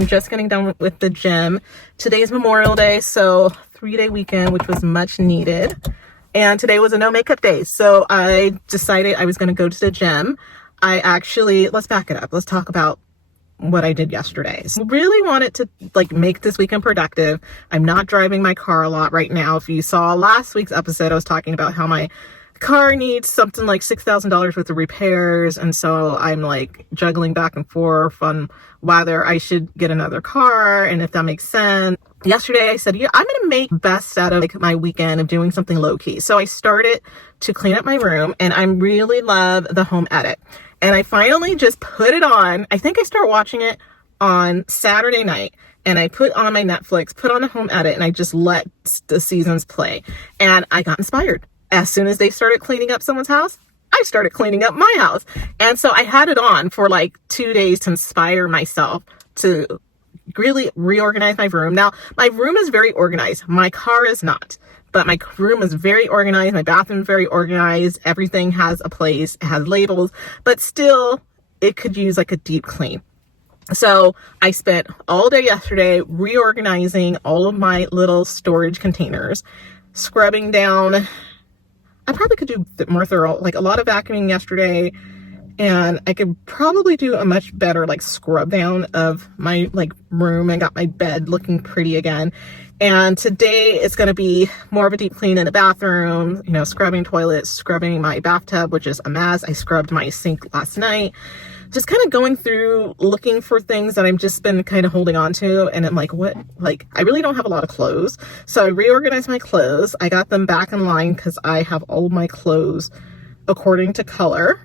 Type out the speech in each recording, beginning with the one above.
I'm just getting done with the gym. Today's Memorial Day, so 3-day weekend, which was much needed. And today was a no makeup day. So I decided I was going to go to the gym. Let's back it up. Let's talk about what I did yesterday. So really wanted to make this weekend productive. I'm not driving my car a lot right now. If you saw last week's episode, I was talking about how my car needs something like $6,000 worth of repairs. And so I'm juggling back and forth on whether I should get another car and if that makes sense. Yesterday I said, yeah, I'm going to make best out of my weekend of doing something low key. So I started to clean up my room, and I really love the home edit. And I finally just put it on. I think I started watching it on Saturday night, and I put on my Netflix, put on the home edit, and I just let the seasons play. And I got inspired. As soon as they started cleaning up someone's house, I started cleaning up my house. And so I had it on for 2 days to inspire myself to really reorganize my room. Now, my room is very organized. My car is not. But my room is very organized. My bathroom is very organized. Everything has a place. It has labels. But still, it could use a deep clean. So I spent all day yesterday reorganizing all of my little storage containers, scrubbing down. I probably could do more thorough, a lot of vacuuming yesterday. And I could probably do a much better scrub down of my room, and got my bed looking pretty again. And today it's going to be more of a deep clean in the bathroom, scrubbing toilets, scrubbing my bathtub, which is a mess. I scrubbed my sink last night. Just kind of going through, looking for things that I've just been kind of holding on to. And I'm I really don't have a lot of clothes. So I reorganized my clothes. I got them back in line because I have all of my clothes according to color.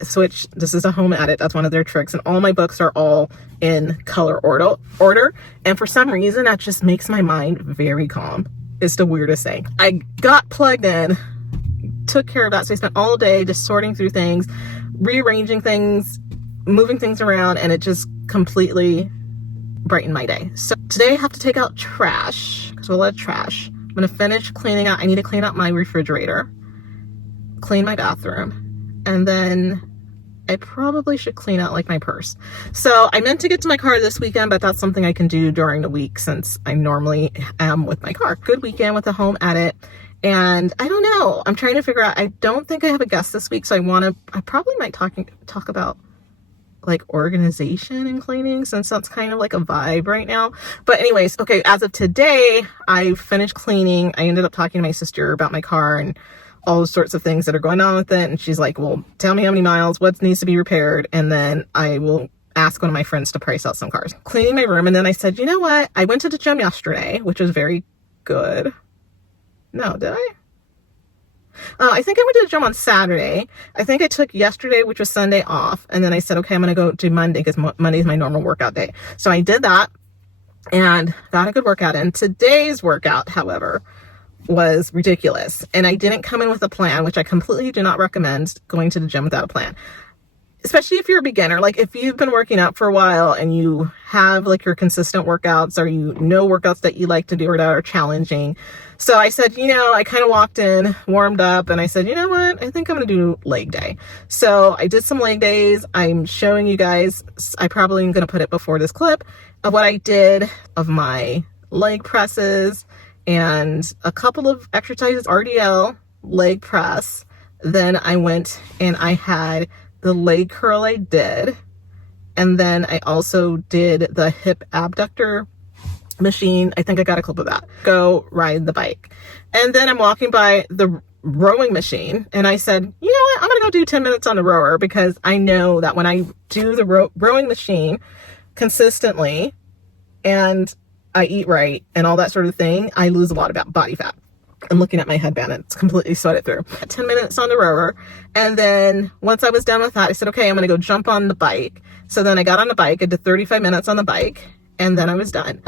This is a home edit. That's one of their tricks. And all my books are all in color order. And for some reason, that just makes my mind very calm. It's the weirdest thing. I got plugged in, took care of that. So I spent all day just sorting through things, rearranging things, moving things around, and it just completely brightened my day. So today I have to take out trash, because we'll let trash. I'm going to finish cleaning out. I need to clean out my refrigerator, clean my bathroom, and then I probably should clean out my purse. So I meant to get to my car this weekend, but that's something I can do during the week since I normally am with my car. Good weekend with a home edit. And I don't know. I'm trying to figure out. I don't think I have a guest this week, so I probably might talk about organization and cleaning, since that's kind of a vibe right now. But anyways, okay, as of today, I finished cleaning. I ended up talking to my sister about my car and all sorts of things that are going on with it. And she's like, well, tell me how many miles, what needs to be repaired. And then I will ask one of my friends to price out some cars. Cleaning my room. And then I said, you know what? I went to the gym yesterday, which was very good. No, did I? I think I went to the gym on Saturday. I think I took yesterday, which was Sunday, off. And then I said, okay, I'm going to go do Monday because Monday is my normal workout day. So I did that and got a good workout in. Today's workout, however, was ridiculous. And I didn't come in with a plan, which I completely do not recommend going to the gym without a plan. Especially if you're a beginner. If you've been working out for a while and you have your consistent workouts, or workouts that you like to do or that are challenging. So I said, I kind of walked in, warmed up, and I said, you know what? I think I'm going to do leg day. So I did some leg days. I'm showing you guys, I probably am going to put it before this clip, of what I did of my leg presses and a couple of exercises, RDL, leg press. Then I went and I had the leg curl I did. And then I also did the hip abductor machine. I think I got a clip of that. Go ride the bike. And then I'm walking by the rowing machine and I said, you know what? I'm going to go do 10 minutes on the rower, because I know that when I do the rowing machine consistently and I eat right and all that sort of thing, I lose a lot of body fat. I'm looking at my headband and it's completely sweated through. 10 minutes on the rower. And then once I was done with that, I said, okay, I'm going to go jump on the bike. So then I got on the bike. I did 35 minutes on the bike. And then I was done.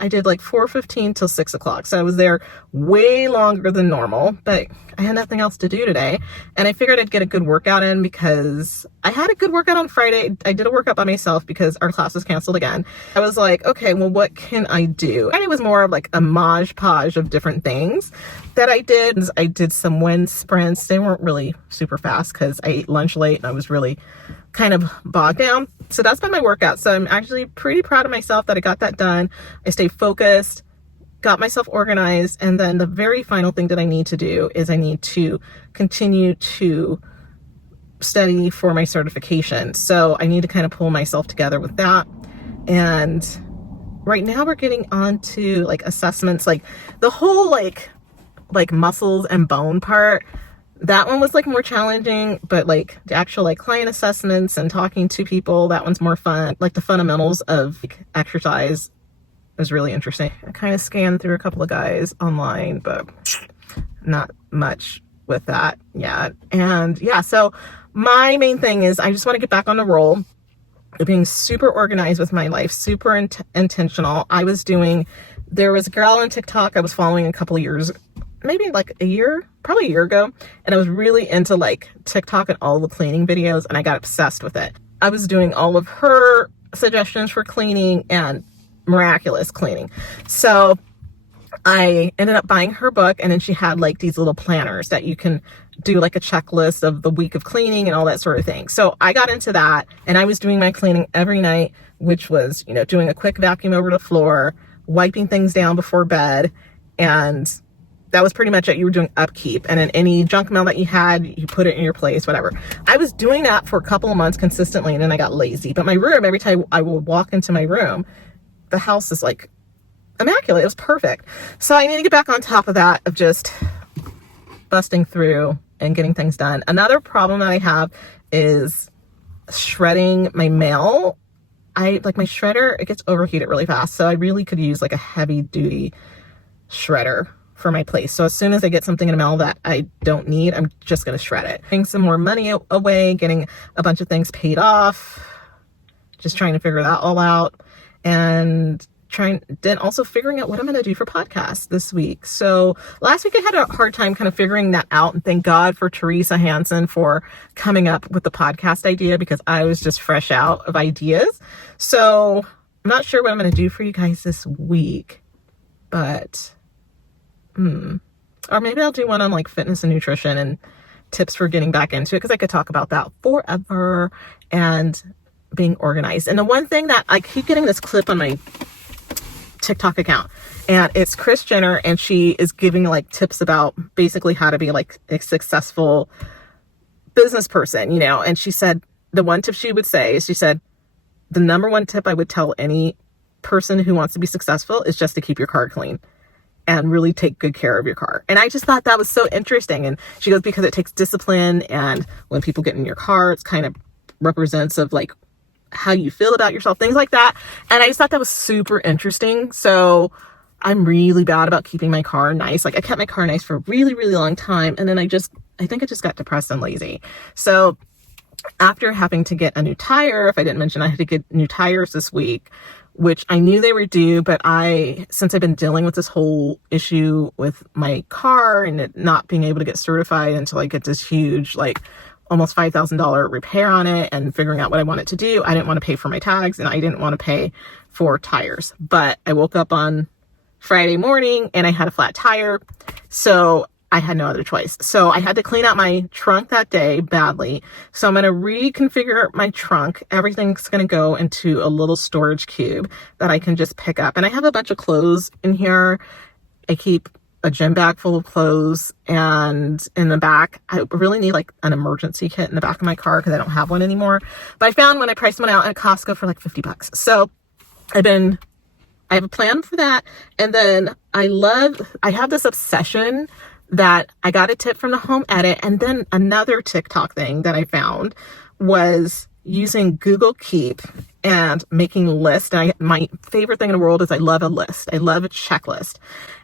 I did 4:15 till 6 o'clock. So I was there way longer than normal, but I had nothing else to do today. And I figured I'd get a good workout in, because I had a good workout on Friday. I did a workout by myself because our class was canceled again. I was like, okay, well, what can I do? And it was more of a modge podge of different things that I did. I did some wind sprints. They weren't really super fast because I ate lunch late and I was really kind of bogged down. So that's been my workout. So I'm actually pretty proud of myself that I got that done. I stayed focused, got myself organized. And then the very final thing that I need to do is I need to continue to study for my certification. So I need to kind of pull myself together with that. And right now we're getting on to like assessments, like the whole like muscles and bone part. That one was like more challenging, but like the actual like client assessments and talking to people, that one's more fun. Like the fundamentals of like, exercise is really interesting. I kind of scanned through a couple of guys online, but not much with that yet. And yeah, so my main thing is I just want to get back on the roll of being super organized with my life, super intentional. There was a girl on TikTok I was following a couple of years, maybe like probably a year ago. And I was really into like TikTok and all the cleaning videos, and I got obsessed with it. I was doing all of her suggestions for cleaning and miraculous cleaning. So I ended up buying her book, and then she had like these little planners that you can do like a checklist of the week of cleaning and all that sort of thing. So I got into that, and I was doing my cleaning every night, which was, doing a quick vacuum over the floor, wiping things down before bed. And that was pretty much it. You were doing upkeep, and then any junk mail that you had, you put it in your place, whatever. I was doing that for a couple of months consistently, and then I got lazy. But my room, every time I would walk into my room, the house is like immaculate. It was perfect. So I need to get back on top of that, of just busting through and getting things done. Another problem that I have is shredding my mail. My shredder, it gets overheated really fast. So I really could use like a heavy duty shredder for my place. So as soon as I get something in the mail that I don't need, I'm just going to shred it. Getting some more money away, getting a bunch of things paid off, just trying to figure that all out. And then also figuring out what I'm going to do for podcasts this week. So last week I had a hard time kind of figuring that out, and thank God for Teresa Hansen for coming up with the podcast idea, because I was just fresh out of ideas. So I'm not sure what I'm going to do for you guys this week, but or maybe I'll do one on like fitness and nutrition and tips for getting back into it, because I could talk about that forever, and being organized. And the one thing that I keep getting this clip on my TikTok account, and it's Kris Jenner, and she is giving like tips about basically how to be like a successful business person, and she said the one tip she would say is, she said, the number one tip I would tell any person who wants to be successful is just to keep your car clean and really take good care of your car. And I just thought that was so interesting. And she goes, because it takes discipline, and when people get in your car, it's kind of represents of like how you feel about yourself, things like that. And I just thought that was super interesting. So I'm really bad about keeping my car nice. Like I kept my car nice for a really, really long time. And then I think I just got depressed and lazy. So after having to get a new tire, if I didn't mention, I had to get new tires this week, which I knew they were due, but since I've been dealing with this whole issue with my car and it not being able to get certified until I get this huge, like almost $5,000 repair on it, and figuring out what I want it to do, I didn't want to pay for my tags, and I didn't want to pay for tires. But I woke up on Friday morning and I had a flat tire, so I had no other choice. So I had to clean out my trunk that day badly. So I'm going to reconfigure my trunk. Everything's going to go into a little storage cube that I can just pick up. And I have a bunch of clothes in here. I keep a gym bag full of clothes, and in the back, I really need like an emergency kit in the back of my car because I don't have one anymore. But I found when I priced one out at Costco for like $50. So I have a plan for that. And then I have this obsession that I got a tip from the Home Edit. And then another TikTok thing that I found was using Google Keep and making lists. And my favorite thing in the world is I love a list. I love a checklist.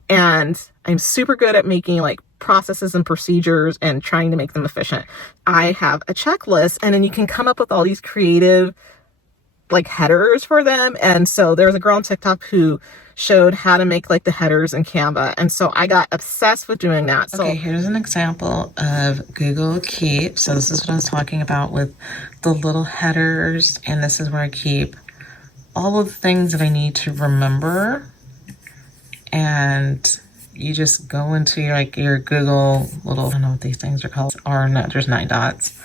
And I'm super good at making like processes and procedures and trying to make them efficient. I have a checklist, and then you can come up with all these creative like headers for them. And so there was a girl on TikTok who showed how to make like the headers in Canva. And so I got obsessed with doing that. So okay, here's an example of Google Keep. So this is what I was talking about with the little headers. And this is where I keep all of the things that I need to remember. And you just go into your Google little, I don't know what these things are called, or no, there's 9 dots.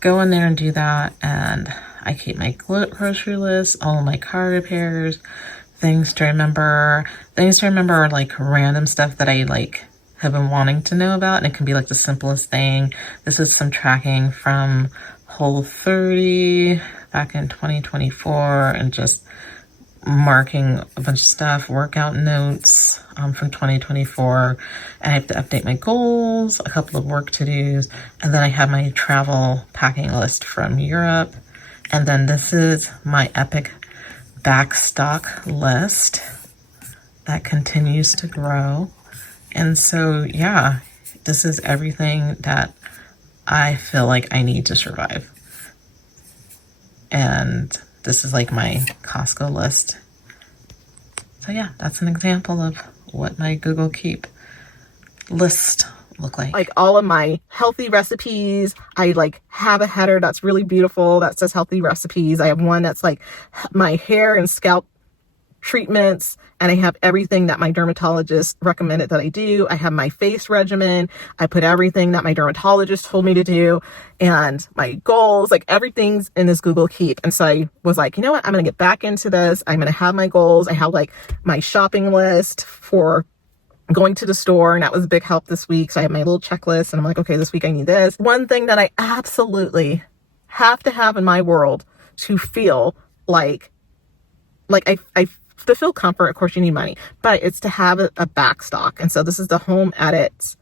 Go in there and do that. And I keep my grocery list, all of my car repairs, things to remember. Things to remember are like random stuff that I like have been wanting to know about, and it can be like the simplest thing. This is some tracking from Whole30 back in 2024, and just marking a bunch of stuff, workout notes from 2024, and I have to update my goals, a couple of work to-dos, and then I have my travel packing list from Europe. And then this is my epic backstock list that continues to grow. And so, yeah, this is everything that I feel like I need to survive. And this is like my Costco list. So yeah, that's an example of what my Google Keep list look like. Like all of my healthy recipes, I like have a header that's really beautiful that says healthy recipes. I have one that's like my hair and scalp treatments, and I have everything that my dermatologist recommended that I do. I have my face regimen. I put everything that my dermatologist told me to do, and my goals, like everything's in this Google Keep. And so I was like, you know what? I'm going to get back into this. I'm going to have my goals. I have like my shopping list for going to the store, and that was a big help this week. So I have my little checklist, and I'm like, okay, this week I need this. One thing that I absolutely have to have in my world to feel like I to feel comfort, of course you need money, but it's to have a backstock. And so this is the home edits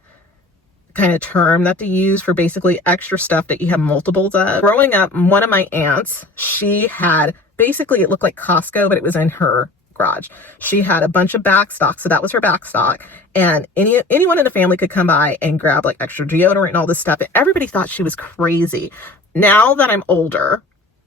kind of term that they use for basically extra stuff that you have multiples of. Growing up, one of my aunts, she had basically, it looked like Costco, but it was in her garage. She had a bunch of backstock, so that was her backstock. And anyone in the family could come by and grab like extra deodorant and all this stuff. And everybody thought she was crazy. Now that I'm older,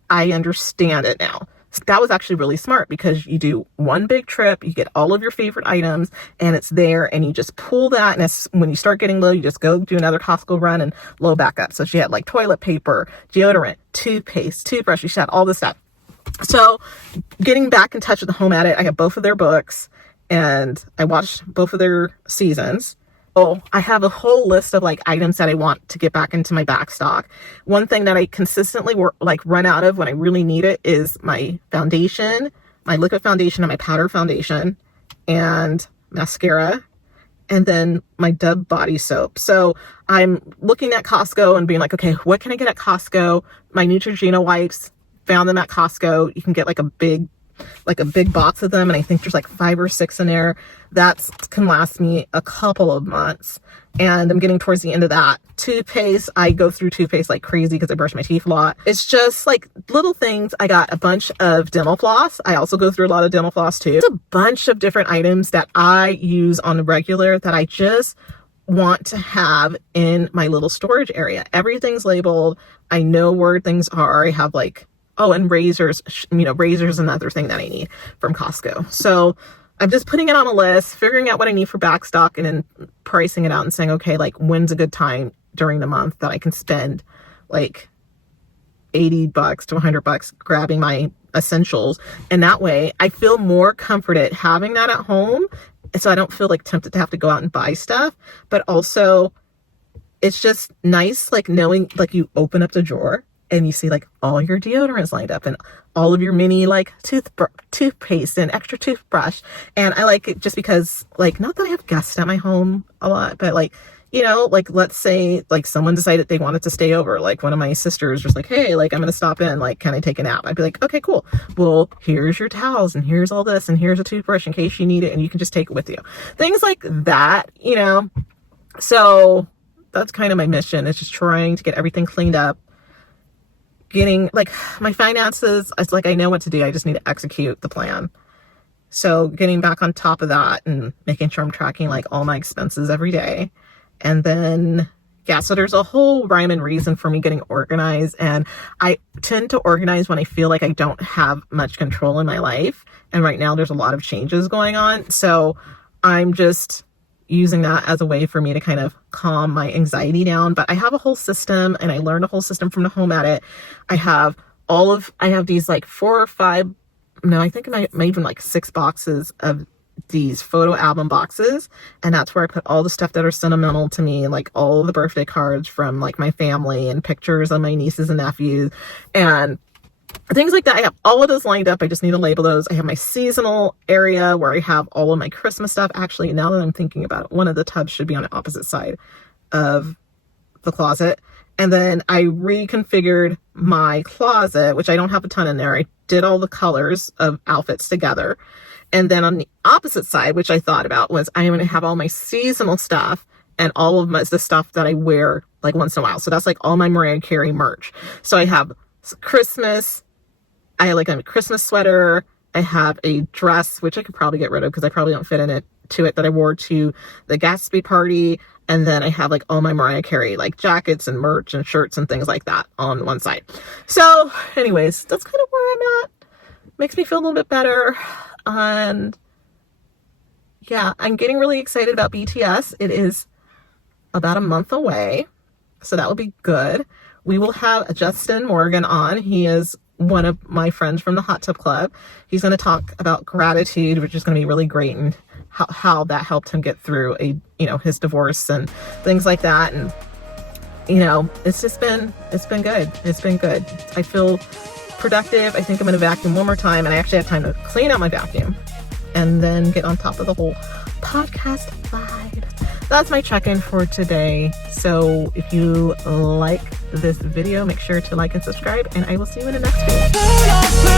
I understand it now. That was actually really smart, because you do one big trip, you get all of your favorite items, and it's there, and you just pull that, and when you start getting low, you just go do another Costco run and load back up. So she had like toilet paper, deodorant, toothpaste, toothbrush, she had all this stuff. So getting back in touch with the Home Edit, I have both of their books, and I watched both of their seasons. Oh, I have a whole list of like items that I want to get back into my backstock. One thing that I consistently run out of when I really need it is my foundation, my liquid foundation, and my powder foundation, and mascara, and then my Dove body soap. So I'm looking at Costco and being like, okay, what can I get at Costco? My Neutrogena wipes, found them at Costco. You can get like a big box of them, and I think there's like 5 or 6 in there. That can last me a couple of months, and I'm getting towards the end of that. Toothpaste, I go through toothpaste like crazy because I brush my teeth a lot. It's just like little things. I got a bunch of dental floss. I also go through a lot of dental floss too. It's a bunch of different items that I use on the regular that I just want to have in my little storage area. Everything's labeled. I know where things are. I have like, oh, and razors, razors, another thing that I need from Costco. So I'm just putting it on a list, figuring out what I need for backstock, and then pricing it out and saying, okay, like when's a good time during the month that I can spend like $80 to $100 grabbing my essentials. And that way I feel more comforted having that at home. So I don't feel like tempted to have to go out and buy stuff, but also it's just nice, like knowing, like you open up the drawer and you see like all your deodorants lined up and all of your mini like toothpaste and extra toothbrush. And I like it just because, like, not that I have guests at my home a lot, but like, like let's say like someone decided they wanted to stay over. Like one of my sisters was like, hey, like I'm going to stop in, like, can I take a nap? I'd be like, okay, cool. Well, here's your towels and here's all this and here's a toothbrush in case you need it and you can just take it with you. Things like that, So that's kind of my mission. It's just trying to get everything cleaned up. Getting like my finances, it's like I know what to do. I just need to execute the plan. So getting back on top of that and making sure I'm tracking like all my expenses every day. And then, yeah, so there's a whole rhyme and reason for me getting organized. And I tend to organize when I feel like I don't have much control in my life. And right now there's a lot of changes going on. So I'm just using that as a way for me to kind of calm my anxiety down. But I have a whole system, and I learned a whole system from the Home Edit. I have these like 4 or 5, no, I think I might even like 6 boxes of these photo album boxes. And that's where I put all the stuff that are sentimental to me, like all the birthday cards from like my family and pictures of my nieces and nephews. And things like that. I have all of those lined up. I just need to label those. I have my seasonal area where I have all of my Christmas stuff. Actually, now that I'm thinking about it, one of the tubs should be on the opposite side of the closet. And then I reconfigured my closet, which I don't have a ton in there. I did all the colors of outfits together. And then on the opposite side, which I thought about, was I'm going to have all my seasonal stuff and all of the stuff that I wear like once in a while. So that's like all my Mariah Carey merch. So I have Christmas. I have like a Christmas sweater. I have a dress, which I could probably get rid of because I probably don't fit in it to it, that I wore to the Gatsby party. And then I have like all my Mariah Carey like jackets and merch and shirts and things like that on one side. So anyways, that's kind of where I'm at. Makes me feel a little bit better. And yeah, I'm getting really excited about BTS. It is about a month away, so that will be good. We will have Justin Morgan on. He is one of my friends from the Hot Tub Club. He's going to talk about gratitude, which is going to be really great, and how that helped him get through his divorce and things like that. And it's been good. It's been good. I feel productive. I think I'm going to vacuum one more time, and I actually have time to clean out my vacuum and then get on top of the whole podcast vibe. That's my check-in for today. So if you like this video, make sure to like and subscribe, and I will see you in the next video.